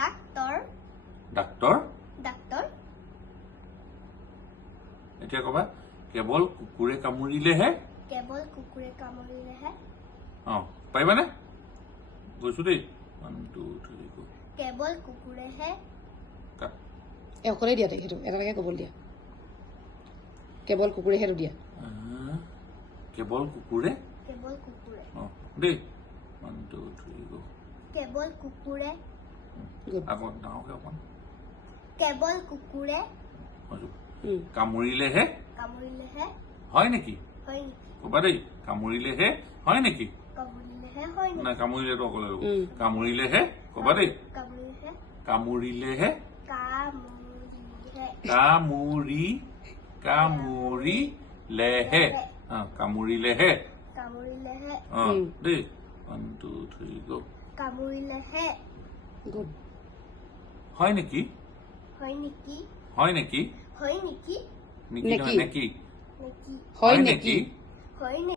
doctor doctor doctor এতিয়া কবা কেৱল কুকুৰে কামুৰিলেহে কেৱল কুকুৰে কামুৰিলেহে পাৰিবানে গৈছো দেই 1 2 3 go কেৱল কুকুৰেহে অকলে দিয়া সেইটো এটালৈকে ক'বলৈ দিয়া কেৱল কুকুৰেহে দিয়া কেৱল কুকুৰে দেই 1 2 3 go কেৱল কুকুৰে আগত ডাঙৰকে অকণ কেৱল কুকুৰে কামুৰিলেহে হয় নেকি কবা দেই কামুৰিলেহে হয় নেকি নাই কামুৰিলেতো অকলে ৰ'ব কামুৰিলেহে কবা দেই কামুৰিলেহে কামুৰিলেহে কামুৰিলেহে দেই 1 2 3 go কামুৰিলেহে হয় নেকি নেকি হয় নেকি